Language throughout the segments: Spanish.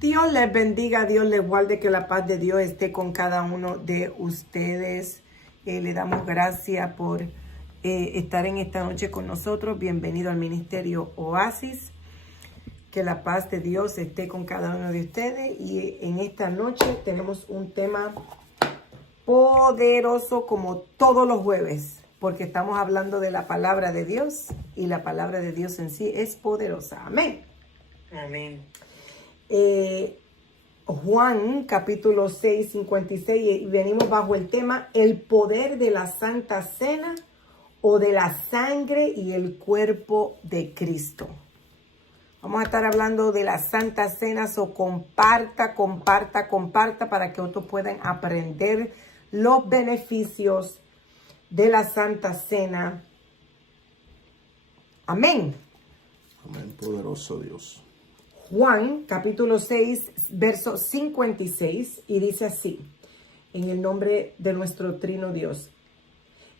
Dios les bendiga, Dios les guarde, que la paz de Dios esté con cada uno de ustedes. Le damos gracias por estar en esta noche con nosotros. Bienvenido al Ministerio Oasis. Que la paz de Dios esté con cada uno de ustedes. Y en esta noche tenemos un tema poderoso como todos los jueves, porque estamos hablando de la palabra de Dios y la palabra de Dios en sí es poderosa. Amén. Amén. Juan capítulo 6, 56, y venimos bajo el tema el poder de la Santa Cena o de la sangre y el cuerpo de Cristo. Vamos a estar hablando de la Santa Cena, comparta para que otros puedan aprender los beneficios de la Santa Cena. Amén. Amén, poderoso Dios. Juan, capítulo 6, verso 56, y dice así, en el nombre de nuestro trino Dios.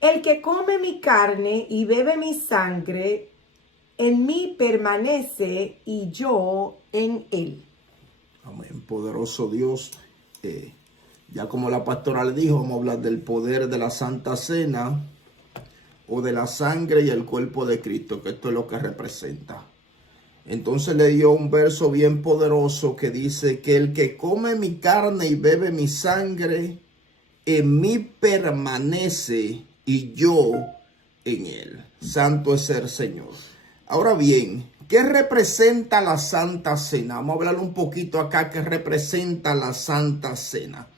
El que come mi carne y bebe mi sangre, en mí permanece y yo en él. Amén, poderoso Dios. Ya como la pastora le dijo, vamos a hablar del poder de la Santa Cena o de la sangre y el cuerpo de Cristo, que esto es lo que representa. Entonces le dio un verso bien poderoso que dice que el que come mi carne y bebe mi sangre, en mí permanece y yo en él. Santo es el Señor. Ahora bien, ¿qué representa la Santa Cena? Vamos a hablar un poquito acá que representa la Santa Cena.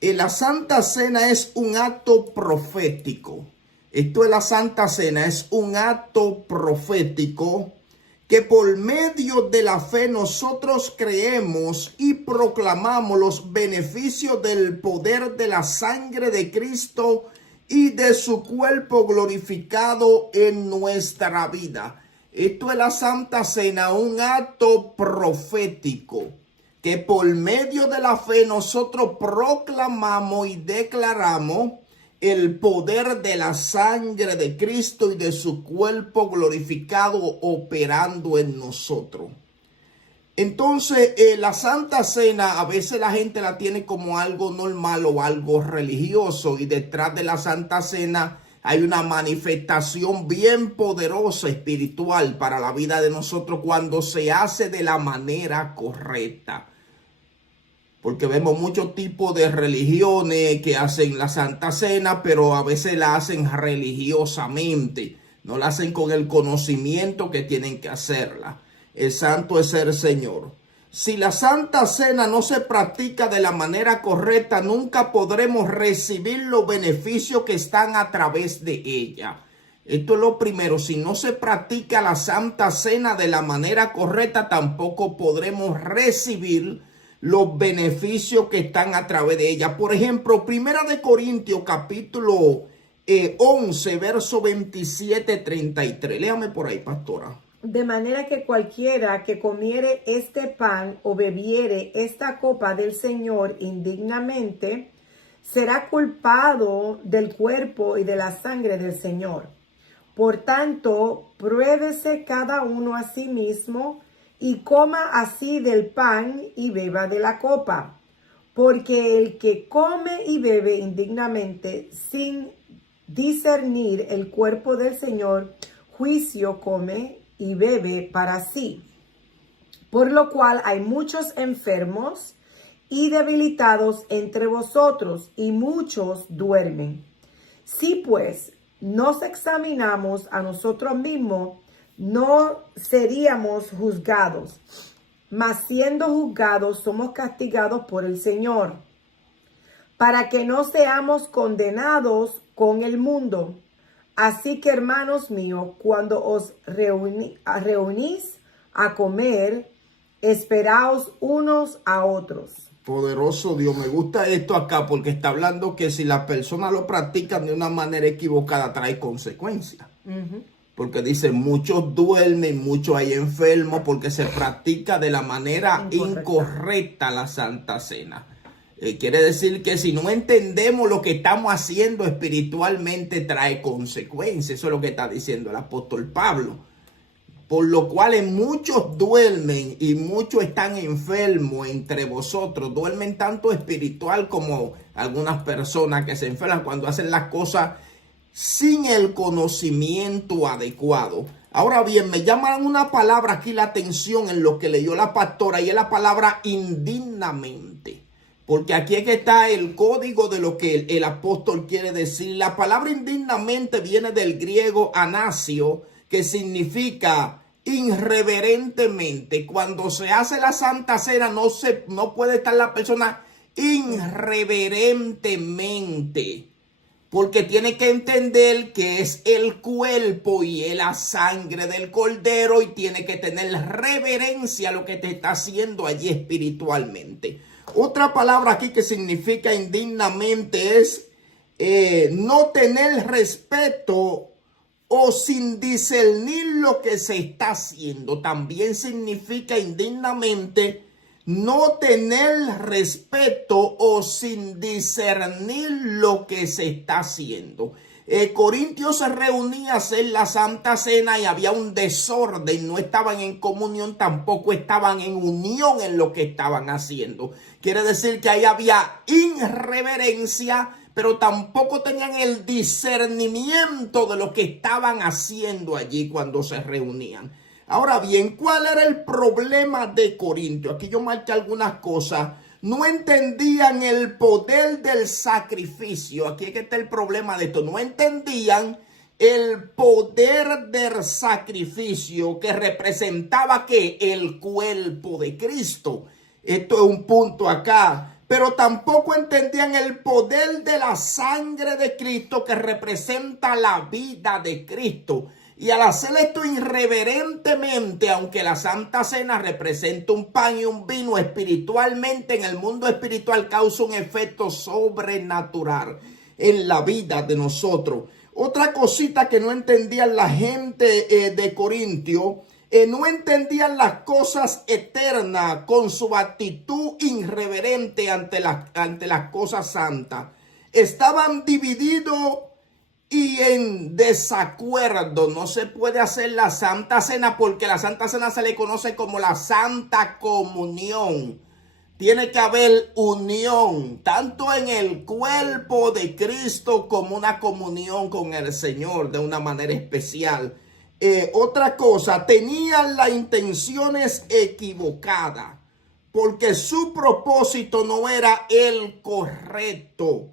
La Santa Cena es un acto profético. Esto es la Santa Cena, es un acto profético que por medio de la fe nosotros creemos y proclamamos los beneficios del poder de la sangre de Cristo y de su cuerpo glorificado en nuestra vida. Esto es la Santa Cena, un acto profético que por medio de la fe nosotros proclamamos y declaramos el poder de la sangre de Cristo y de su cuerpo glorificado operando en nosotros. Entonces, la Santa Cena a veces la gente la tiene como algo normal o algo religioso, y detrás de la Santa Cena hay una manifestación bien poderosa espiritual para la vida de nosotros cuando se hace de la manera correcta. Porque vemos muchos tipos de religiones que hacen la Santa Cena, pero a veces la hacen religiosamente. No la hacen con el conocimiento que tienen que hacerla. El santo es el Señor. Si la Santa Cena no se practica de la manera correcta, nunca podremos recibir los beneficios que están a través de ella. Esto es lo primero. Si no se practica la Santa Cena de la manera correcta, tampoco podremos recibir los beneficios que están a través de ella. Por ejemplo, Primera de Corintios, capítulo 11, verso 27-33. Léame por ahí, pastora. De manera que cualquiera que comiere este pan o bebiere esta copa del Señor indignamente, será culpado del cuerpo y de la sangre del Señor. Por tanto, pruébese cada uno a sí mismo y coma así del pan y beba de la copa. Porque el que come y bebe indignamente sin discernir el cuerpo del Señor, juicio come y bebe para sí. Por lo cual hay muchos enfermos y debilitados entre vosotros, y muchos duermen. Si pues nos examinamos a nosotros mismos, no seríamos juzgados, mas siendo juzgados somos castigados por el Señor, para que no seamos condenados con el mundo. Así que, hermanos míos, cuando os reunís a comer, esperaos unos a otros. Poderoso Dios, me gusta esto acá porque está hablando que si las personas lo practican de una manera equivocada trae consecuencias. Porque dice, muchos duermen, muchos hay enfermos porque se practica de la manera incorrecta la Santa Cena. Quiere decir que si no entendemos lo que estamos haciendo espiritualmente trae consecuencias. Eso es lo que está diciendo el apóstol Pablo. por lo cual muchos duermen y muchos están enfermos entre vosotros. Duermen tanto espiritual como algunas personas que se enferman cuando hacen las cosas sin el conocimiento adecuado. Ahora bien, me llama una palabra aquí la atención en lo que leyó la pastora, y es la palabra indignamente. Porque aquí es que está el código de lo que el apóstol quiere decir. La palabra indignamente viene del griego anasio, que significa irreverentemente. Cuando se hace la Santa Cena no puede estar la persona irreverentemente, porque tiene que entender que es el cuerpo y es la sangre del Cordero, y tiene que tener reverencia a lo que te está haciendo allí espiritualmente. Otra palabra aquí que significa indignamente es no tener respeto o sin discernir lo que se está haciendo. También significa indignamente no tener respeto o sin discernir lo que se está haciendo. Corintios se reunía a hacer la Santa Cena y había un desorden, no estaban en comunión, tampoco estaban en unión en lo que estaban haciendo. Quiere decir que ahí había irreverencia, pero tampoco tenían el discernimiento de lo que estaban haciendo allí cuando se reunían. Ahora bien, ¿cuál era el problema de Corintio? Aquí yo marqué algunas cosas. No entendían el poder del sacrificio. Aquí es que está el problema de esto. No entendían el poder del sacrificio que representaba que el cuerpo de Cristo. Esto es un punto acá. Pero tampoco entendían el poder de la sangre de Cristo que representa la vida de Cristo. Y al hacer esto irreverentemente, aunque la Santa Cena representa un pan y un vino, espiritualmente en el mundo espiritual causa un efecto sobrenatural en la vida de nosotros. Otra cosita que no entendían la gente de Corintio, no entendían las cosas eternas con su actitud irreverente ante las cosas santas. Estaban divididos y en desacuerdo. No se puede hacer la Santa Cena porque la Santa Cena se le conoce como la Santa Comunión. Tiene que haber unión, tanto en el cuerpo de Cristo como una comunión con el Señor de una manera especial. Otra cosa, tenían las intenciones equivocadas porque su propósito no era el correcto.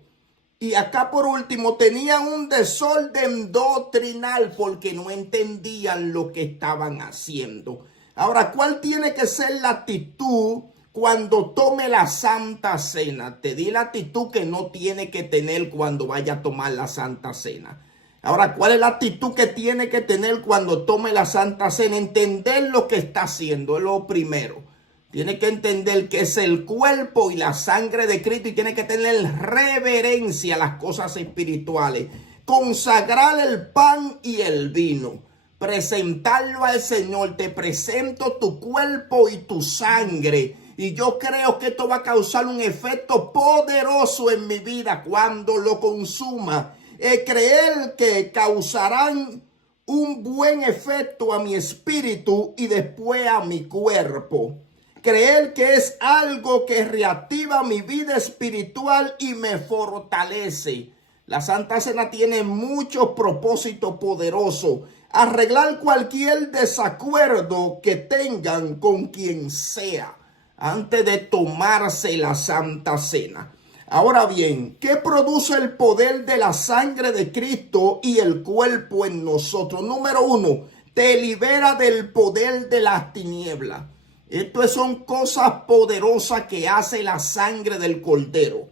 Y acá por último tenían un desorden doctrinal porque no entendían lo que estaban haciendo. Ahora, ¿cuál tiene que ser la actitud cuando tome la Santa Cena? Te di la actitud que no tiene que tener cuando vaya a tomar la Santa Cena. Ahora, ¿cuál es la actitud que tiene que tener cuando tome la Santa Cena? Entender lo que está haciendo es lo primero. Tiene que entender que es el cuerpo y la sangre de Cristo y tiene que tener reverencia a las cosas espirituales. Consagrar el pan y el vino. Presentarlo al Señor. Te presento tu cuerpo y tu sangre. Y yo creo que esto va a causar un efecto poderoso en mi vida cuando lo consuma. Creer que causarán un buen efecto a mi espíritu y después a mi cuerpo. Creer que es algo que reactiva mi vida espiritual y me fortalece. La Santa Cena tiene muchos propósitos poderosos. Arreglar cualquier desacuerdo que tengan con quien sea antes de tomarse la Santa Cena. Ahora bien, ¿qué produce el poder de la sangre de Cristo y el cuerpo en nosotros? Número 1, te libera del poder de las tinieblas. Estas son cosas poderosas que hace la sangre del Cordero.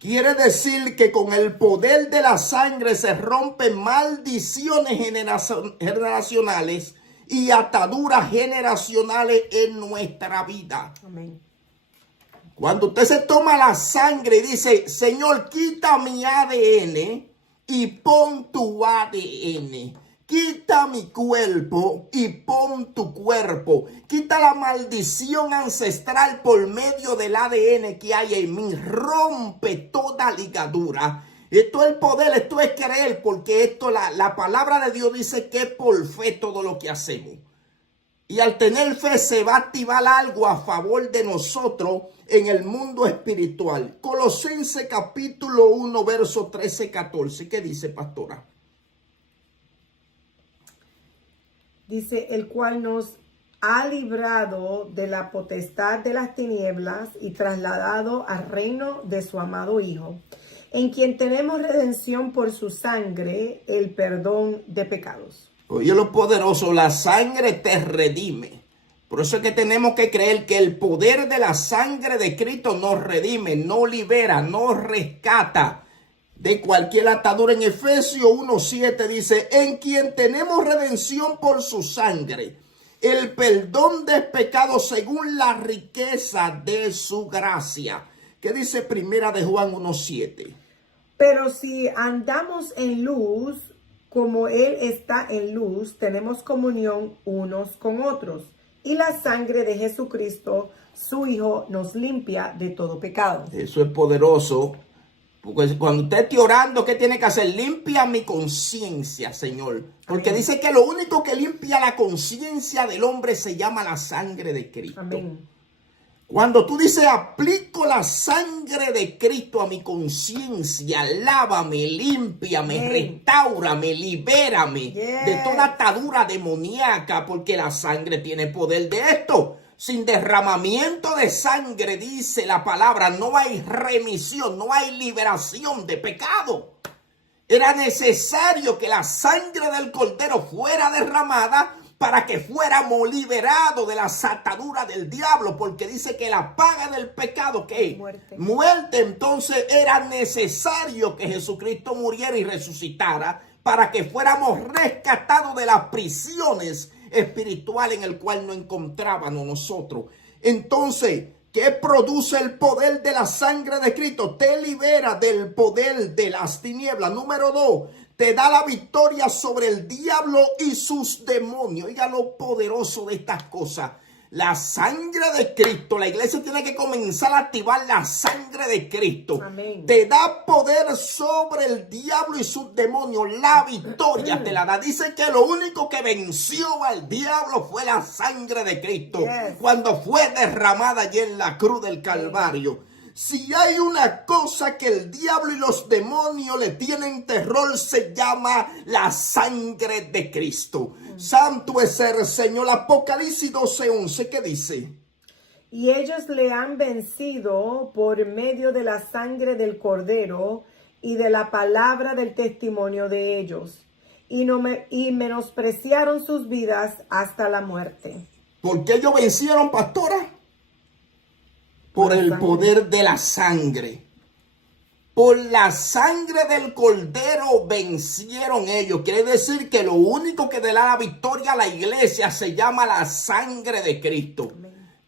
Quiere decir que con el poder de la sangre se rompen maldiciones generacionales y ataduras generacionales en nuestra vida. Amén. Cuando usted se toma la sangre y dice, Señor, quita mi ADN y pon tu ADN. Quita mi cuerpo y pon tu cuerpo. Quita la maldición ancestral por medio del ADN que hay en mí. Rompe toda ligadura. Esto es el poder, esto es creer, porque esto la palabra de Dios dice que es por fe todo lo que hacemos. Y al tener fe se va a activar algo a favor de nosotros en el mundo espiritual. Colosenses capítulo 1, verso 13-14. ¿Qué dice, pastora? Dice, el cual nos ha librado de la potestad de las tinieblas y trasladado al reino de su amado Hijo, en quien tenemos redención por su sangre, el perdón de pecados. Oye, lo poderoso, la sangre te redime. Por eso es que tenemos que creer que el poder de la sangre de Cristo nos redime, nos libera, nos rescata de cualquier atadura. En Efesios 1:7 dice, en quien tenemos redención por su sangre, el perdón de pecados según la riqueza de su gracia. ¿Qué dice Primera de Juan 1:7? Pero si andamos en luz, como Él está en luz, tenemos comunión unos con otros. Y la sangre de Jesucristo, su Hijo, nos limpia de todo pecado. Eso es poderoso. Porque cuando usted esté orando, ¿qué tiene que hacer? Limpia mi conciencia, Señor. Porque Amén. dice que lo único que limpia la conciencia del hombre se llama la sangre de Cristo. Amén. Cuando tú dices, aplico la sangre de Cristo a mi conciencia, lávame, límpiame, restáurame, libérame de toda atadura demoníaca, porque la sangre tiene poder de esto. Sin derramamiento de sangre, dice la palabra, no hay remisión, no hay liberación de pecado. Era necesario que la sangre del Cordero fuera derramada para que fuéramos liberados de las ataduras del diablo, porque dice que la paga del pecado, ¿qué? Muerte. Muerte. Entonces era necesario que Jesucristo muriera y resucitara para que fuéramos rescatados de las prisiones espirituales en el cual nos encontrábamos nosotros. Entonces, ¿qué produce el poder de la sangre de Cristo? Te libera del poder de las tinieblas. Número 2, te da la victoria sobre el diablo y sus demonios. Oiga lo poderoso de estas cosas. La sangre de Cristo, la iglesia tiene que comenzar a activar la sangre de Cristo. Amén. Te da poder sobre el diablo y sus demonios. La victoria te la da. Dice que lo único que venció al diablo fue la sangre de Cristo. Cuando fue derramada allí en la cruz del Calvario. Si hay una cosa que el diablo y los demonios le tienen terror, se llama la sangre de Cristo. Santo es el Señor. Apocalipsis 12:11, ¿qué dice? Y ellos le han vencido por medio de la sangre del Cordero y de la palabra del testimonio de ellos. Y menospreciaron sus vidas hasta la muerte. ¿Por qué ellos vencieron, pastora? Por el poder de la sangre. Por la sangre del Cordero vencieron ellos. Quiere decir que lo único que le da la victoria a la iglesia se llama la sangre de Cristo.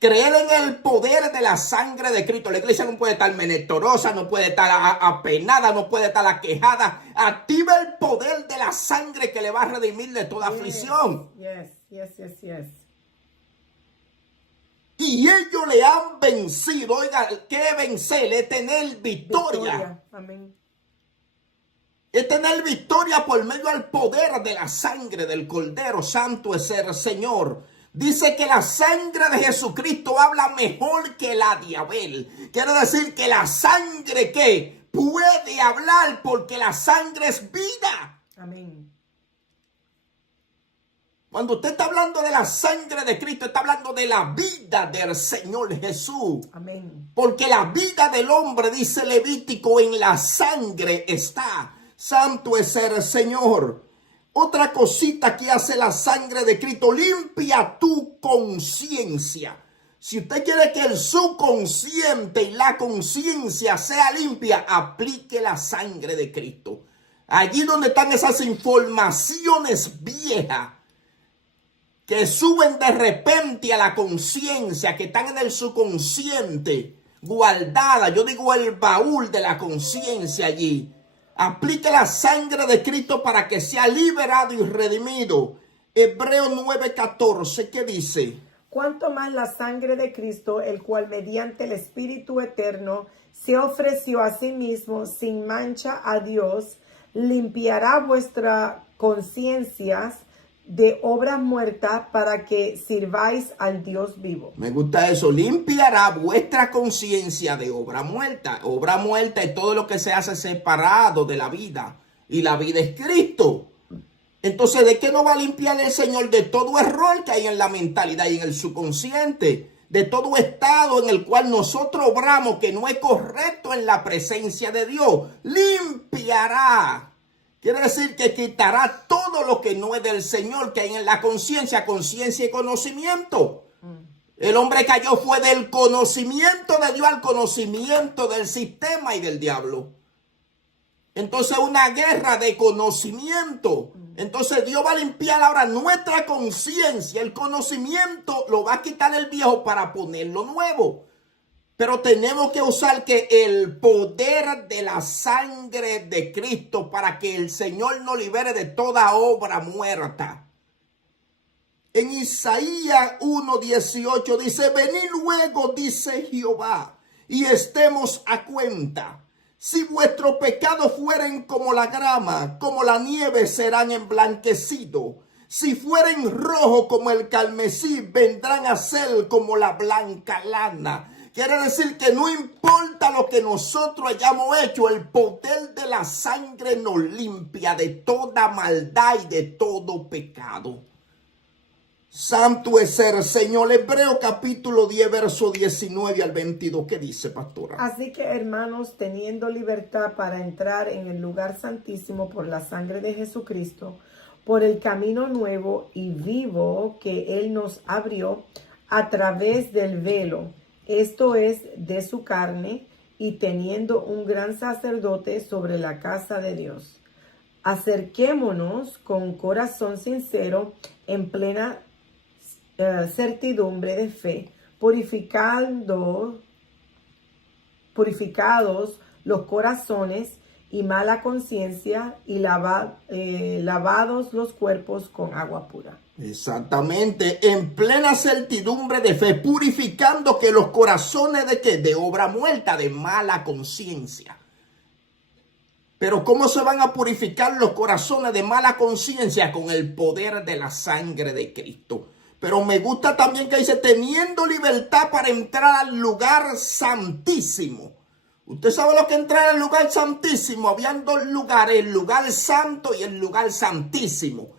Creer en el poder de la sangre de Cristo. La iglesia no puede estar menestorosa, no puede estar apenada, no puede estar aquejada. Activa el poder de la sangre que le va a redimir de toda aflicción. Yes. Y ellos le han vencido. Oiga, ¿qué vencer? Es tener victoria. Amén. Es tener victoria por medio del poder de la sangre del Cordero. Santo es el Señor. Dice que la sangre de Jesucristo habla mejor que la de Abel. Quiere decir que la sangre que puede hablar, porque la sangre es vida. Amén. Cuando usted está hablando de la sangre de Cristo, está hablando de la vida del Señor Jesús. Amén. Porque la vida del hombre, dice Levítico, en la sangre está. Santo es el Señor. Otra cosita que hace la sangre de Cristo, limpia tu conciencia. Si usted quiere que el subconsciente y la conciencia sea limpia, aplique la sangre de Cristo. Allí donde están esas informaciones viejas que suben de repente a la conciencia, que están en el subconsciente, guardadas. Yo digo el baúl de la conciencia allí. Aplique la sangre de Cristo para que sea liberado y redimido. Hebreos 9:14, ¿qué dice? Cuanto más la sangre de Cristo, el cual mediante el Espíritu Eterno se ofreció a sí mismo sin mancha a Dios, limpiará vuestras conciencias de obras muertas para que sirváis al Dios vivo. Me gusta eso. Limpiará vuestra conciencia de obra muerta. Obra muerta es todo lo que se hace separado de la vida. Y la vida es Cristo. Entonces, ¿de qué nos va a limpiar el Señor? De todo error que hay en la mentalidad y en el subconsciente. De todo estado en el cual nosotros obramos que no es correcto en la presencia de Dios. Limpiará. Quiere decir que quitará todo lo que no es del Señor que hay en la conciencia y conocimiento. El hombre cayó fue del conocimiento de Dios al conocimiento del sistema y del diablo. Entonces una guerra de conocimiento. Entonces Dios va a limpiar ahora nuestra conciencia. El conocimiento lo va a quitar el viejo para ponerlo nuevo. Pero tenemos que usar que el poder de la sangre de Cristo para que el Señor nos libere de toda obra muerta. En Isaías 1:18 dice, venid luego, dice Jehová, y estemos a cuenta. Si vuestros pecados fueren como la grama, como la nieve serán emblanquecidos. Si fueren rojos como el carmesí, vendrán a ser como la blanca lana. Quiere decir que no importa lo que nosotros hayamos hecho, el poder de la sangre nos limpia de toda maldad y de todo pecado. Santo es el Señor. Hebreo capítulo 10, verso 19 al 22. ¿Qué dice, pastora? Así que, hermanos, teniendo libertad para entrar en el lugar santísimo por la sangre de Jesucristo, por el camino nuevo y vivo que Él nos abrió a través del velo, esto es, de su carne, y teniendo un gran sacerdote sobre la casa de Dios. Acerquémonos con corazón sincero, en plena certidumbre de fe, purificados los corazones y mala conciencia, y lavados los cuerpos con agua pura. Exactamente, en plena certidumbre de fe, purificando que los corazones de qué, de obra muerta, de mala conciencia. Pero ¿cómo se van a purificar los corazones de mala conciencia? Con el poder de la sangre de Cristo. Pero me gusta también que dice, teniendo libertad para entrar al lugar santísimo. Usted sabe lo que es entrar al lugar santísimo. Habían dos lugares, el lugar santo y el lugar santísimo.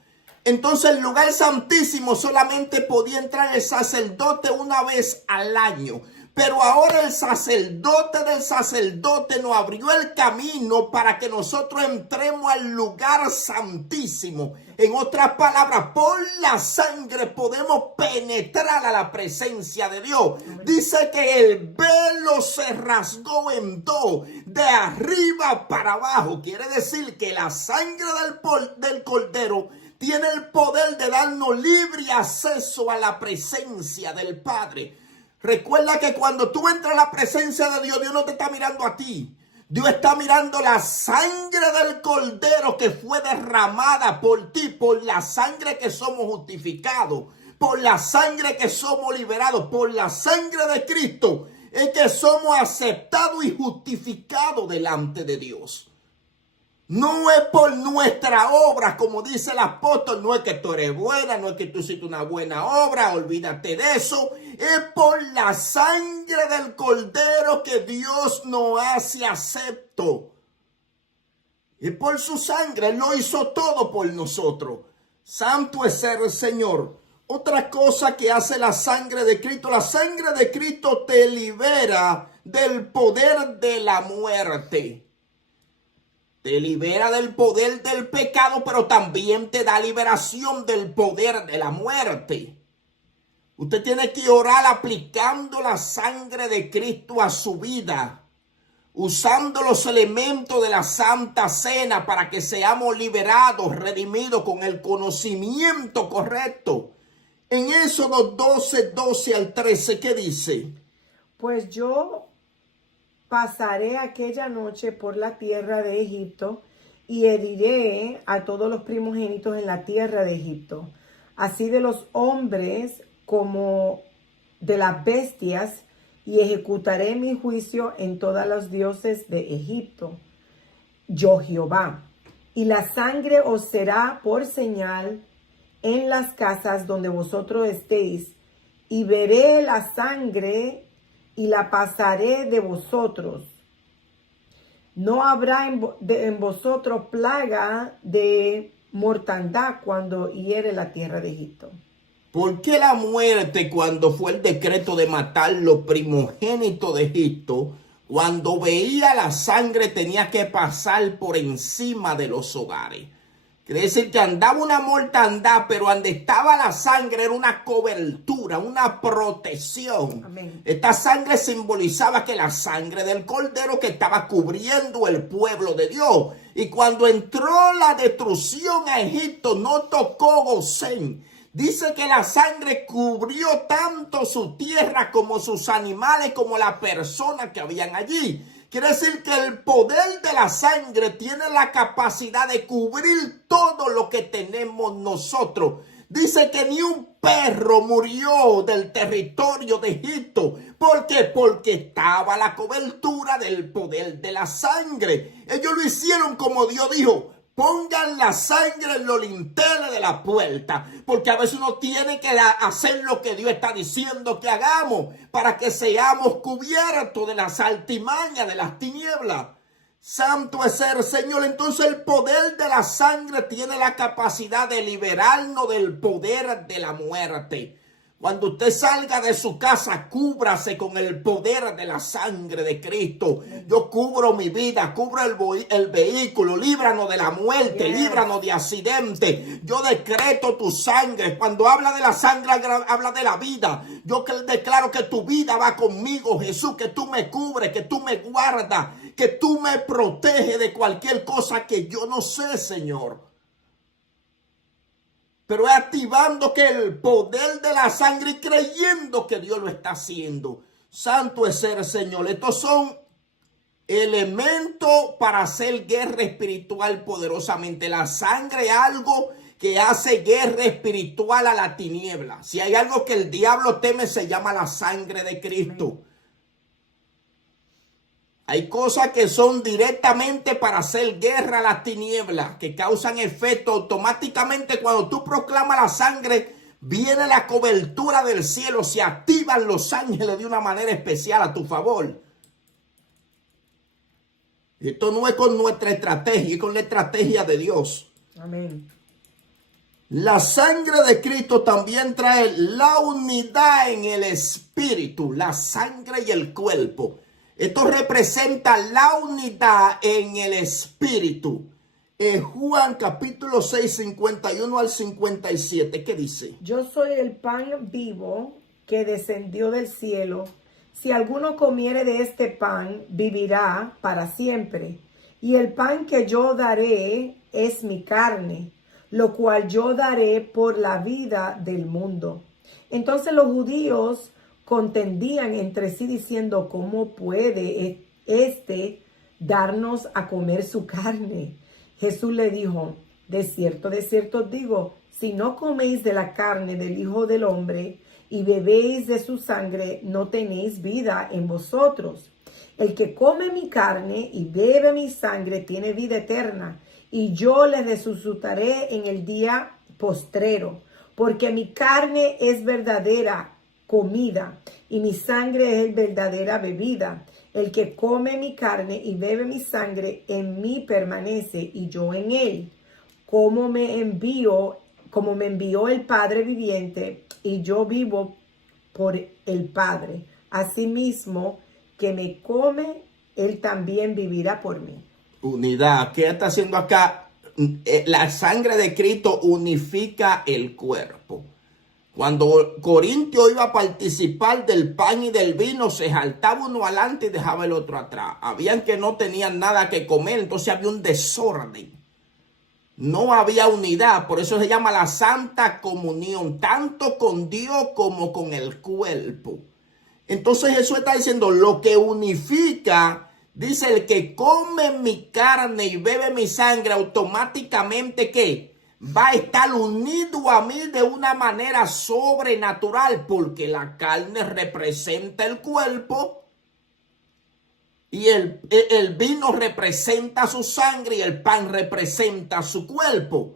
Entonces el lugar santísimo solamente podía entrar el sacerdote una vez al año. Pero ahora el sacerdote del sacerdote nos abrió el camino para que nosotros entremos al lugar santísimo. En otras palabras, por la sangre podemos penetrar a la presencia de Dios. Dice que el velo se rasgó en dos, de arriba para abajo. Quiere decir que la sangre del Cordero tiene el poder de darnos libre acceso a la presencia del Padre. Recuerda que cuando tú entras a la presencia de Dios, Dios no te está mirando a ti. Dios está mirando la sangre del Cordero que fue derramada por ti, por la sangre que somos justificados, por la sangre que somos liberados, por la sangre de Cristo, es que somos aceptados y justificados delante de Dios. No es por nuestra obra, como dice el apóstol, no es que tú eres buena, no es que tú hiciste una buena obra, olvídate de eso. Es por la sangre del Cordero que Dios nos hace acepto. Es por su sangre, Él lo hizo todo por nosotros. Santo es el Señor. Otra cosa que hace la sangre de Cristo te libera del poder de la muerte. Te libera del poder del pecado, pero también te da liberación del poder de la muerte. Usted tiene que orar aplicando la sangre de Cristo a su vida, usando los elementos de la Santa Cena para que seamos liberados, redimidos con el conocimiento correcto. En Éxodo 12 al 13, ¿qué dice? Pues yo pasaré aquella noche por la tierra de Egipto y heriré a todos los primogénitos en la tierra de Egipto, así de los hombres como de las bestias, y ejecutaré mi juicio en todos los dioses de Egipto. Yo Jehová. Y la sangre os será por señal en las casas donde vosotros estéis, y veré la sangre y la pasaré de vosotros. No habrá en vosotros plaga de mortandad cuando hiere la tierra de Egipto. ¿Por qué la muerte, cuando fue el decreto de matar los primogénitos de Egipto, cuando veía la sangre tenía que pasar por encima de los hogares? Quiere decir que andaba una mortandad, pero donde estaba la sangre era una cobertura, una protección. Amén. Esta sangre simbolizaba que la sangre del cordero que estaba cubriendo el pueblo de Dios. Y cuando entró la destrucción a Egipto, no tocó Gosén. Dice que la sangre cubrió tanto su tierra como sus animales, como las personas que habían allí. Quiere decir que el poder de la sangre tiene la capacidad de cubrir todo lo que tenemos nosotros. Dice que ni un perro murió del territorio de Egipto. ¿Por qué? Porque estaba la cobertura del poder de la sangre. Ellos lo hicieron como Dios dijo. Pongan la sangre en los linternas de la puerta, porque a veces uno tiene que hacer lo que Dios está diciendo que hagamos para que seamos cubiertos de las artimañas de las tinieblas. Santo es el Señor. Entonces el poder de la sangre tiene la capacidad de liberarnos del poder de la muerte. Cuando usted salga de su casa, cúbrase con el poder de la sangre de Cristo. Yo cubro mi vida, cubro el vehículo, líbranos de la muerte, líbranos de accidentes. Yo decreto tu sangre. Cuando habla de la sangre, habla de la vida. Yo declaro que tu vida va conmigo, Jesús, que tú me cubres, que tú me guardas, que tú me proteges de cualquier cosa que yo no sé, Señor. Pero es activando que el poder de la sangre y creyendo que Dios lo está haciendo. Santo es el Señor. Estos son elementos para hacer guerra espiritual poderosamente. La sangre es algo que hace guerra espiritual a la tiniebla. Si hay algo que el diablo teme, se llama la sangre de Cristo. Hay cosas que son directamente para hacer guerra a las tinieblas, que causan efecto automáticamente. Cuando tú proclamas la sangre, viene la cobertura del cielo, se activan los ángeles de una manera especial a tu favor. Esto no es con nuestra estrategia, es con la estrategia de Dios. Amén. La sangre de Cristo también trae la unidad en el espíritu, la sangre y el cuerpo. Esto representa la unidad en el espíritu. Juan capítulo 6, 51 al 57, ¿qué dice? Yo soy el pan vivo que descendió del cielo. Si alguno comiere de este pan, vivirá para siempre. Y el pan que yo daré es mi carne, lo cual yo daré por la vida del mundo. Entonces los judíos contendían entre sí diciendo, ¿cómo puede este darnos a comer su carne? Jesús le dijo, de cierto os digo, si no coméis de la carne del Hijo del Hombre y bebéis de su sangre, no tenéis vida en vosotros. El que come mi carne y bebe mi sangre tiene vida eterna, y yo le resucitaré en el día postrero, porque mi carne es verdadera comida y mi sangre es verdadera bebida. El que come mi carne y bebe mi sangre en mí permanece y yo en él. Como me envió el Padre viviente y yo vivo por el Padre. Asimismo, que me come, él también vivirá por mí. Unidad. ¿Qué está haciendo acá? La sangre de Cristo unifica el cuerpo. Cuando Corintio iba a participar del pan y del vino, se saltaba uno adelante y dejaba el otro atrás. Habían que no tenían nada que comer, entonces había un desorden. No había unidad, por eso se llama la Santa Comunión, tanto con Dios como con el cuerpo. Entonces Jesús está diciendo, lo que unifica, dice, el que come mi carne y bebe mi sangre, automáticamente, ¿qué? Va a estar unido a mí de una manera sobrenatural, porque la carne representa el cuerpo y el vino representa su sangre y el pan representa su cuerpo.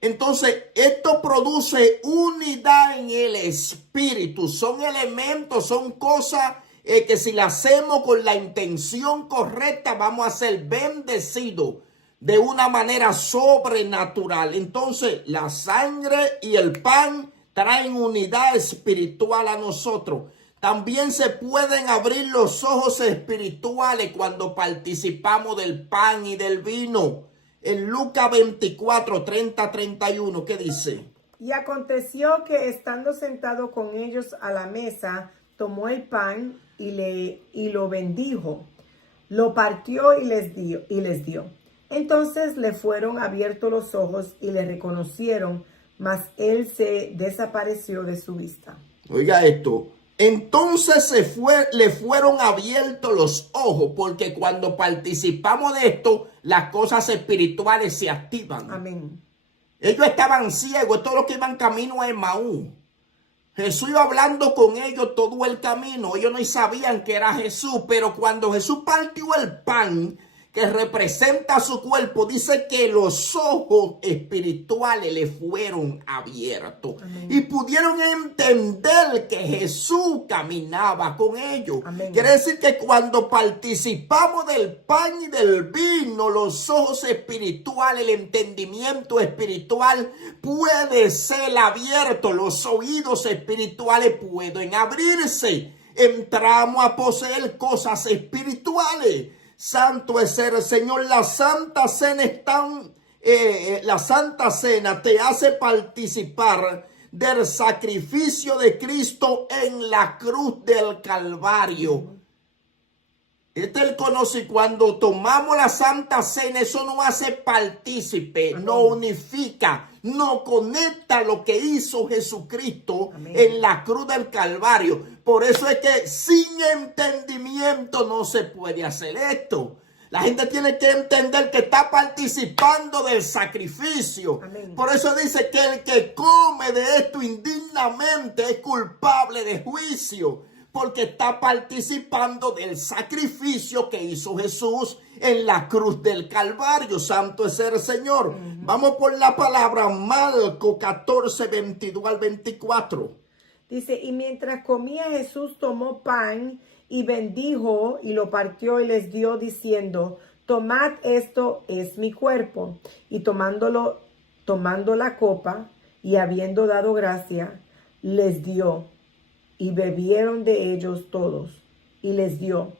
Entonces, esto produce unidad en el espíritu. Son elementos, son cosas que si las hacemos con la intención correcta, vamos a ser bendecidos de una manera sobrenatural. Entonces, la sangre y el pan traen unidad espiritual a nosotros. También se pueden abrir los ojos espirituales cuando participamos del pan y del vino. En Lucas 24, 30, 31, ¿qué dice? Y aconteció que estando sentado con ellos a la mesa, tomó el pan y lo bendijo, lo partió y les dio. Entonces le fueron abiertos los ojos y le reconocieron, mas él se desapareció de su vista. Oiga esto. Entonces le fueron abiertos los ojos, porque cuando participamos de esto, las cosas espirituales se activan. Amén. Ellos estaban ciegos, todos los que iban camino a Emaús. Jesús iba hablando con ellos todo el camino. Ellos no sabían que era Jesús, pero cuando Jesús partió el pan que representa su cuerpo, dice que los ojos espirituales le fueron abiertos. Amén. Y pudieron entender que Jesús caminaba con ellos. Amén. Quiere decir que cuando participamos del pan y del vino, los ojos espirituales, el entendimiento espiritual puede ser abierto, los oídos espirituales pueden abrirse. Entramos a poseer cosas espirituales. Santo es el Señor. La Santa Cena te hace participar del sacrificio de Cristo en la cruz del Calvario. Este es el conocido. Cuando tomamos la Santa Cena, eso nos hace partícipe, nos unifica, nos conecta a lo que hizo Jesucristo. Amén. En la cruz del Calvario. Por eso es que sin entendimiento no se puede hacer esto. La gente tiene que entender que está participando del sacrificio. Amén. Por eso dice que el que come de esto indignamente es culpable de juicio, porque está participando del sacrificio que hizo Jesús en la cruz del Calvario. Santo es el Señor. Vamos por la palabra, Marcos 14, 22 al 24. Dice, y mientras comía Jesús tomó pan y bendijo y lo partió y les dio diciendo, tomad, esto es mi cuerpo. Y tomando la copa y habiendo dado gracia, les dio. Y bebieron de ellos todos, y les dio,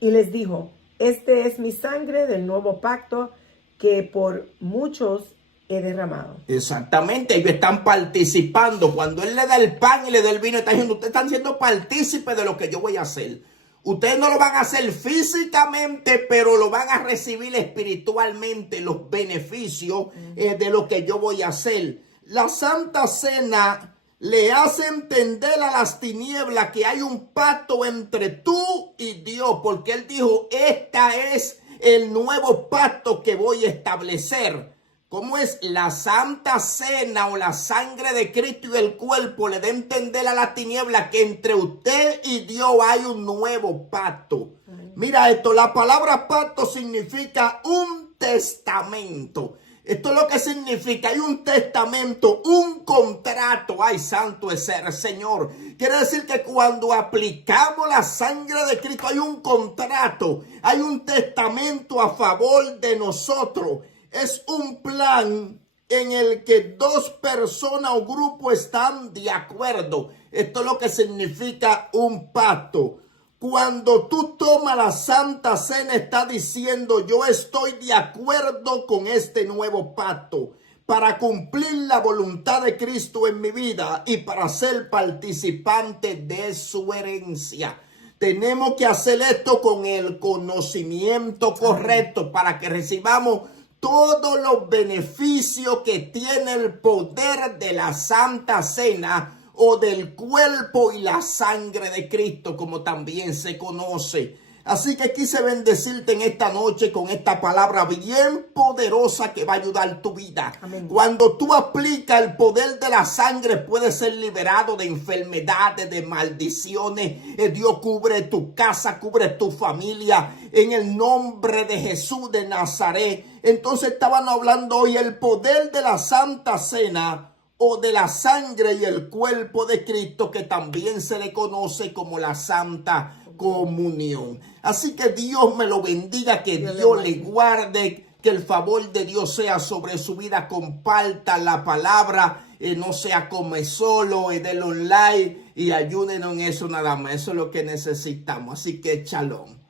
y les dijo, este es mi sangre del nuevo pacto, que por muchos he derramado. Exactamente, ellos están participando. Cuando Él le da el pan y le da el vino, está diciendo, ustedes están siendo partícipes de lo que yo voy a hacer. Ustedes no lo van a hacer físicamente, pero lo van a recibir espiritualmente, los beneficios de lo que yo voy a hacer. La Santa Cena le hace entender a las tinieblas que hay un pacto entre tú y Dios, porque Él dijo, esta es el nuevo pacto que voy a establecer. ¿Cómo es? La Santa Cena o la sangre de Cristo y el cuerpo le da a entender a las tinieblas que entre usted y Dios hay un nuevo pacto. Mira esto, la palabra pacto significa un testamento. Esto es lo que significa, hay un testamento, un contrato. Ay, santo es el Señor. Quiere decir que cuando aplicamos la sangre de Cristo hay un contrato, hay un testamento a favor de nosotros. Es un plan en el que dos personas o grupos están de acuerdo. Esto es lo que significa un pacto. Cuando tú tomas la Santa Cena, está diciendo, yo estoy de acuerdo con este nuevo pacto para cumplir la voluntad de Cristo en mi vida y para ser participante de su herencia. Tenemos que hacer esto con el conocimiento correcto para que recibamos todos los beneficios que tiene el poder de la Santa Cena o del cuerpo y la sangre de Cristo, como también se conoce. Así que quise bendecirte en esta noche con esta palabra bien poderosa que va a ayudar tu vida. Amén. Cuando tú aplicas el poder de la sangre, puedes ser liberado de enfermedades, de maldiciones. Dios cubre tu casa, cubre tu familia en el nombre de Jesús de Nazaret. Entonces estaban hablando hoy el poder de la Santa Cena o de la sangre y el cuerpo de Cristo, que también se le conoce como la Santa Comunión. Así que Dios me lo bendiga, que Dios le guarde, que el favor de Dios sea sobre su vida. Comparta la palabra, no sea come solo, del online, y ayúdenos en eso nada más. Eso es lo que necesitamos. Así que shalom.